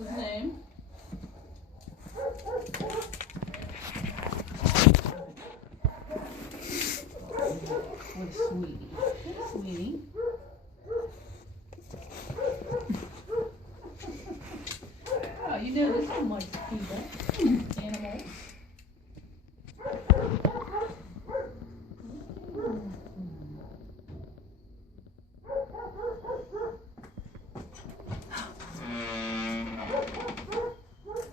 his name. With Sweetie. Sweetie. Oh, you know this one likes to do that.